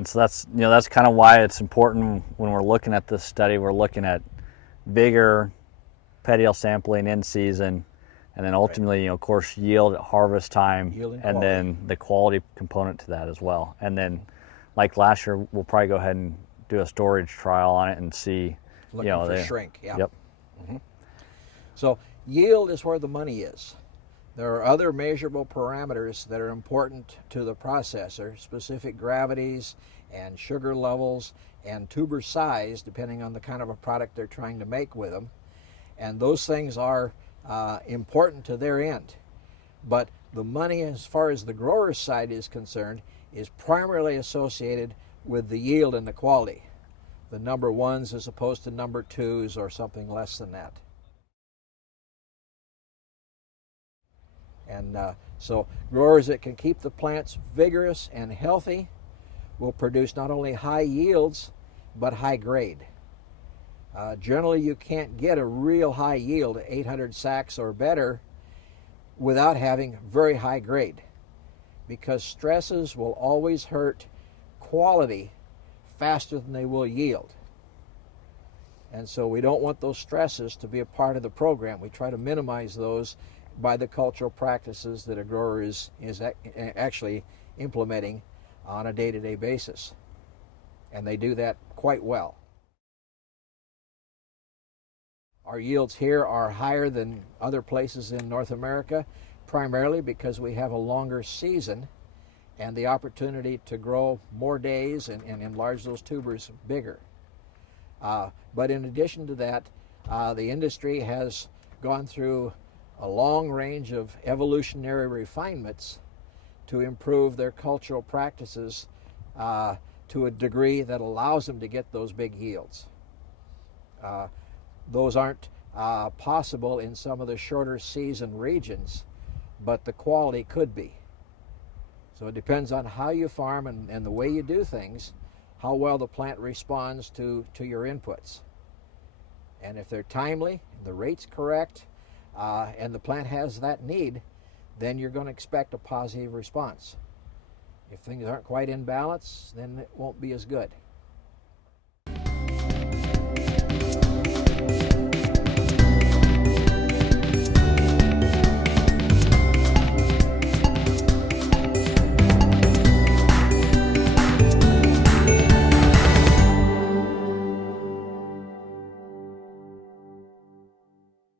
And so that's kind of why it's important when we're looking at this study. We're looking at vigor, petal sampling in season, and then ultimately, of course, yield at harvest time, and then the quality component to that as well. And then, like last year, we'll probably go ahead and do a storage trial on it and see. Looking for shrink, yeah. Yep. Mm-hmm. So yield is where the money is. There are other measurable parameters that are important to the processor, specific gravities and sugar levels and tuber size, depending on the kind of a product they're trying to make with them. And those things are important to their end. But the money, as far as the grower's side is concerned, is primarily associated with the yield and the quality. The number ones as opposed to number twos or something less than that. And so growers that can keep the plants vigorous and healthy will produce not only high yields, but high grade. Generally, you can't get a real high yield, 800 sacks or better, without having very high grade, because stresses will always hurt quality faster than they will yield. And so we don't want those stresses to be a part of the program. We try to minimize those by the cultural practices that a grower is actually implementing on a day-to-day basis. And they do that quite well. Our yields here are higher than other places in North America, primarily because we have a longer season and the opportunity to grow more days and enlarge those tubers bigger. But in addition to that, the industry has gone through a long range of evolutionary refinements to improve their cultural practices to a degree that allows them to get those big yields. Those aren't possible in some of the shorter season regions, but the quality could be. So it depends on how you farm and the way you do things, how well the plant responds to your inputs. And if they're timely, the rate's correct, and the plant has that need, then you're going to expect a positive response. If things aren't quite in balance, then it won't be as good.